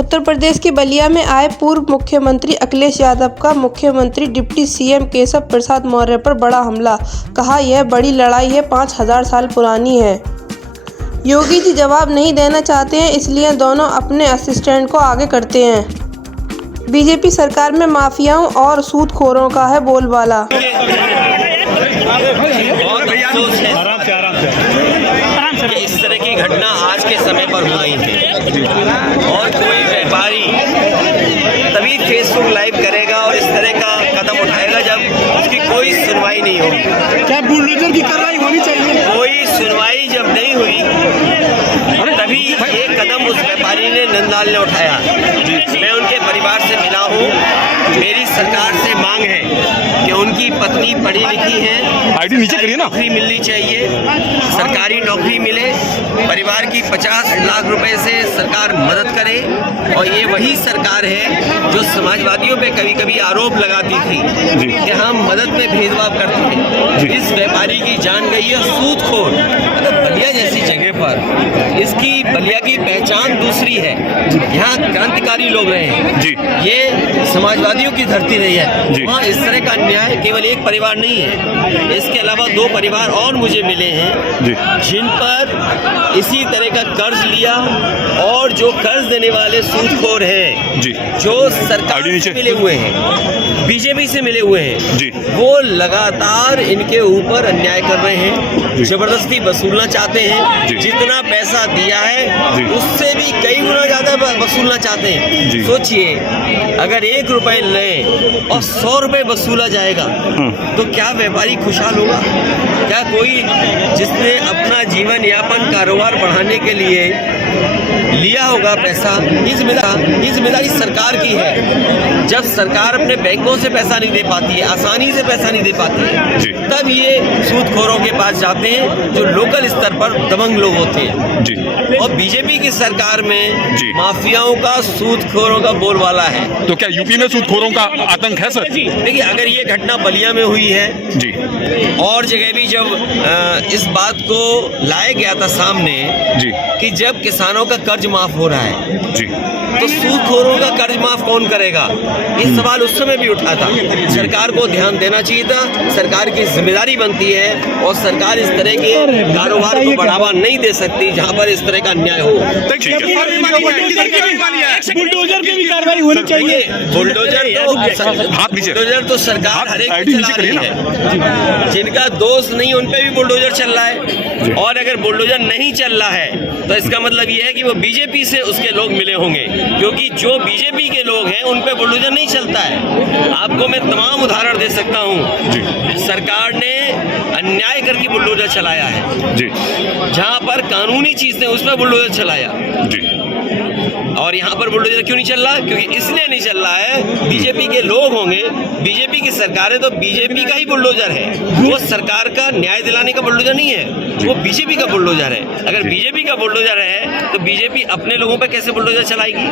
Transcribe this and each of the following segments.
उत्तर प्रदेश के बलिया में आए पूर्व मुख्यमंत्री अखिलेश यादव का मुख्यमंत्री डिप्टी सीएम केशव प्रसाद मौर्य पर बड़ा हमला। कहा, यह बड़ी लड़ाई है, 5000 साल पुरानी है। योगी जी जवाब नहीं देना चाहते हैं, इसलिए दोनों अपने असिस्टेंट को आगे करते हैं। बीजेपी सरकार में माफियाओं और सूदखोरों का है बोलबाला। इस तरह की घटना आज के समय पर हो रही है और कोई व्यापारी तभी फेसबुक लाइव करेगा और इस तरह का कदम उठाएगा जब उसकी कोई सुनवाई नहीं होगी। क्या बुलडोजर की कार्रवाई होनी चाहिए? कोई सुनवाई जब नहीं हुई तभी एक कदम उस व्यापारी ने नंदलाल ने उठाया। मैं उनके परिवार से मिला हूँ। मेरी सरकार से मांग है कि उनकी पत्नी पढ़ी लिखी है, आईडी नीचे करिए ना, नौकरी मिलनी चाहिए, सरकारी नौकरी मिले, परिवार की 50 लाख रुपए से सरकार मदद करे। और ये वही सरकार है जो समाजवादियों पे कभी कभी आरोप लगाती थी कि हम मदद में भेदभाव करते हैं। इस व्यापारी की जान गई है सूदखोर। मतलब बलिया जैसी जगह पर इसकी बलिया की पहचान दूसरी है। यहाँ क्रांतिकारी लोग रहे हैं जी। ये समाजवादियों की धरती रही है। वहाँ इस तरह का अन्याय केवल एक परिवार नहीं है, इसके अलावा 2 परिवार और मुझे मिले हैं जिन पर इसी तरह का कर्ज लिया और जो कर्ज देने वाले सूदखोर हैं जो सरकार से मिले हुए हैं, बीजेपी से मिले हुए हैं, वो लगातार इनके ऊपर अन्याय कर रहे हैं, जबरदस्ती वसूलना चाहते हैं। जितना पैसा दिया है उससे भी कई गुना ज्यादा वसूलना चाहते हैं। सोचिए, अगर 1 रुपए लें और 100 रुपए वसूला जाएगा तो क्या व्यापारी खुशहाल होगा? क्या कोई जिसने अपना जीवन यापन कारोबार बढ़ाने के लिए लिया होगा पैसा, ये जिम्मेदारी सरकार की है। जब सरकार अपने बैंकों से पैसा नहीं दे पाती है, आसानी से पैसा नहीं दे पाती है, तब ये सूदखोरों के पास जाते हैं जो लोकल स्तर पर दबंग लोग होते हैं। और बीजेपी की सरकार में माफियाओं का, सूदखोरों का बोलबाला है। तो क्या यूपी में सूदखोरों का आतंक है सर? देखिए, अगर ये घटना बलिया में हुई है और जगह भी जब इस बात को लाया गया था सामने कि जब किसानों का कर्ज माफ हो रहा है तो सूदखोरों का कर्ज माफ कौन करेगा, ये सवाल उस समय भी उठा था। सरकार को ध्यान देना चाहिए था, सरकार की जिम्मेदारी बनती है और सरकार इस तरह के कारोबार को बढ़ावा नहीं दे सकती जहां पर इस तरह का अन्याय हो। बुलडोजर की भी कार्रवाई होनी चाहिए। बुलडोजर तो सरकार हर एक चला रही है। जिनका दोष नहीं उन पे भी बुलडोजर चल रहा है। और अगर बुलडोजर नहीं चल रहा है तो इसका मतलब ये है कि वो बीजेपी से उसके लोग मिले होंगे, क्योंकि जो बीजेपी के लोग हैं उन पे बुलडोजर नहीं चलता है। आपको मैं तमाम उदाहरण दे सकता हूँ। सरकार ने अन्याय करके बुलडोजर चलाया है, जहाँ पर कानूनी चीज थे उस पर बुलडोजर चलाया। और यहाँ पर बुलडोजर क्यों नहीं चल रहा? क्योंकि इसलिए नहीं चल रहा है, बीजेपी के लोग होंगे, बीजेपी की सरकार है तो बीजेपी का ही बुलडोजर है। वो सरकार का न्याय दिलाने का बुलडोजर नहीं है, वो बीजेपी का बुलडोजर है। अगर बीजेपी का बुलडोजर है तो बीजेपी अपने लोगों पर कैसे बुलडोजर चलाएगी?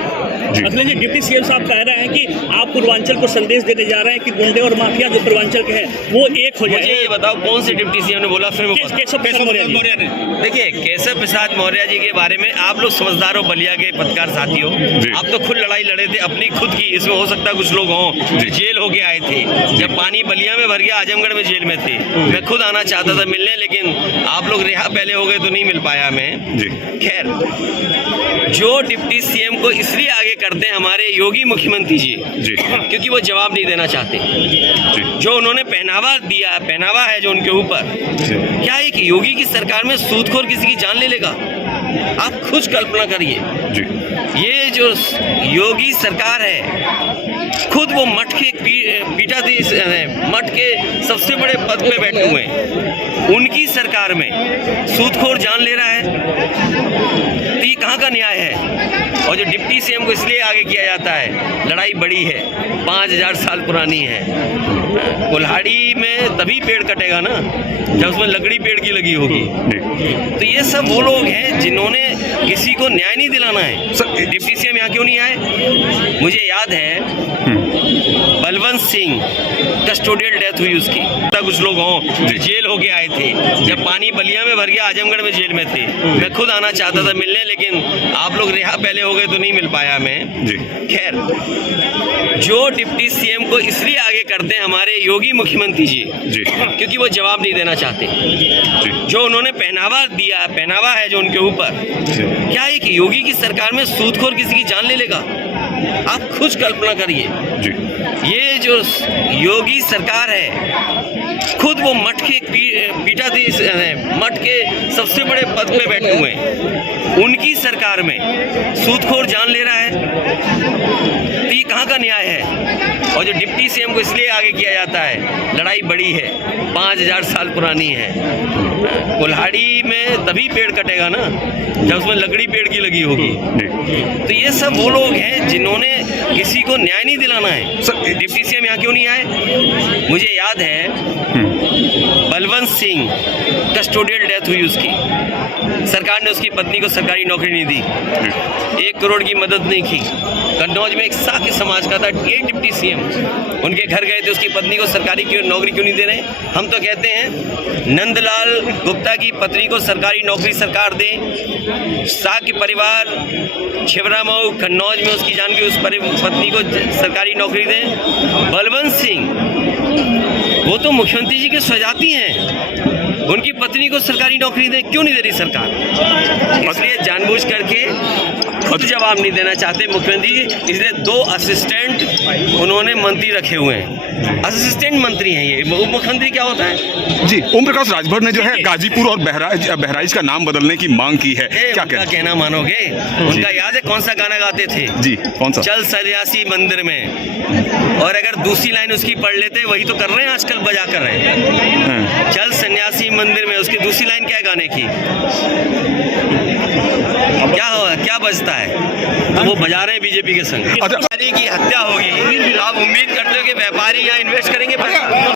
अखिलेश जी, डिप्टी सीएम साहब कह रहे हैं कि आप पूर्वांचल को संदेश देने जा रहे हैं कि गुंडे और माफिया जो पूर्वांचल के हैं वो एक हो जाए। मुझे ये बताओ, कौन से डिप्टी सीएम ने बोला? फिर केशव प्रसाद मौर्य ने। देखिए, केशव प्रसाद मौर्य जी के बारे में आप लोग समझदार हो, बलिया के पत्रकार साथियों, आप तो खुद लड़ाई लड़े थे अपनी खुद की। इसमें हो सकता है कुछ लोग हों जेल होके आए थे, जब पानी बलिया में भर गया आजमगढ़ में जेल में थे। मैं खुद आना चाहता था मिलने, लेकिन आप लोग रिहा पहले हो गए तो नहीं मिल पाया मैं। खैर, जो डिप्टी सीएम को इसलिए आगे करते हैं हमारे योगी मुख्यमंत्री जी क्योंकि वो जवाब नहीं देना चाहते। जो उन्होंने पहनावा दिया, पहनावा है जो उनके ऊपर, क्या एक योगी की सरकार में सूदखोर किसी की जान ले लेगा? आप खुद कल्पना करिए। ये जो योगी सरकार है, खुद वो मठ के पीठाधीश मठ के सबसे बड़े पद पे बैठे हुए हैं, उनकी सरकार में सूदखोर जान ले रहा है। तो ये कहाँ का न्याय है? और जो डिप्टी सीएम को इसलिए आगे किया जाता है, लड़ाई बड़ी है, 5000 साल पुरानी है। कुल्हाड़ी में तभी पेड़ कटेगा ना जब उसमें लकड़ी पेड़ की लगी होगी। तो ये सब वो लोग हैं जिन्होंने किसी को न्याय नहीं दिलाना है। डिप्टी सीएम यहाँ क्यों नहीं आए? मुझे याद है बलवंत सिंह कस्टोडियल डेथ हुई उसकी, तक कुछ लोग हों जो जेल होके आए थे, जब पानी बलिया में भर गया आजमगढ़ में जेल में थे। मैं खुद आना चाहता था मिलने, लेकिन आप लोग रिहा पहले हो गए तो नहीं मिल पाया मैं। खैर, जो डिप्टी सीएम को इसलिए आगे करते हैं हमारे योगी मुख्यमंत्री जी, क्योंकि वो जवाब नहीं देना चाहते। जो उन्होंने पहनावा दिया, पहनावा है जो उनके ऊपर, क्या एक योगी की सरकार में सूदखोर किसी की जान ले लेगा? आप खुद कल्पना करिए। ये जो योगी सरकार है, खुद वो मठ के पीठाधीश, मठ के सबसे बड़े पद पे बैठे हुए हैं, उनकी सरकार में सूदखोर जान ले रहा है। तो ये कहाँ का न्याय है? और जो डिप्टी सीएम को इसलिए आगे किया जाता है, लड़ाई बड़ी है, 5000 साल पुरानी है। कुल्हाड़ी में तभी पेड़ कटेगा ना जब उसमें लकड़ी पेड़ की लगी होगी। तो ये सब वो लोग हैं जिन्होंने किसी को न्याय नहीं दिलाना है। डिप्टी सीएम यहाँ क्यों नहीं आए? मुझे याद है बलवंत सिंह कस्टोडियल डेथ हुई उसकी, सरकार ने उसकी पत्नी को सरकारी नौकरी नहीं दी, 1 करोड़ की मदद नहीं की। कन्नौज में एक साकी समाज का था, ये डिप्टी सीएम उनके घर गए थे, उसकी पत्नी को सरकारी नौकरी क्यों नहीं दे रहे? हम तो कहते हैं नंदलाल गुप्ता की पत्नी को सरकारी नौकरी सरकार दे, साकी परिवार छिबरामऊ कन्नौज में उसकी जान की उस पत्नी को सरकारी नौकरी दे। बलवंत सिंह वो तो मुख्यमंत्री जी के स्वजाती हैं, उनकी पत्नी को सरकारी नौकरी दे, क्यों नहीं दे रही सरकार? इसलिए जानबूझ करके खुद जवाब नहीं देना चाहते मुख्यमंत्री, इसलिए 2 असिस्टेंट उन्होंने मंत्री रखे हुए हैं। असिस्टेंट मंत्री हैं ये, उप मुख्यमंत्री क्या होता है? जी, ओम प्रकाश राजभर ने जो है गाजीपुर और बहराइच का नाम बदलने की मांग की है, क्या कहना मानोगे? उनका याद है कौन सा गाना गाते थे? जी, कौन सा? चल सन्यासी मंदिर में। और अगर दूसरी लाइन उसकी पढ़ लेते, वही तो कर रहे हैं आजकल, बजा कर रहे हैं। चल सन्यासी मंदिर में, उसकी दूसरी लाइन क्या है गाने की? क्या हुआ, क्या बजता है? तो वो बजा रहे हैं बीजेपी के संग। व्यापारी की हत्या होगी, आप उम्मीद करते हो कि व्यापारी यहाँ इन्वेस्ट करेंगे?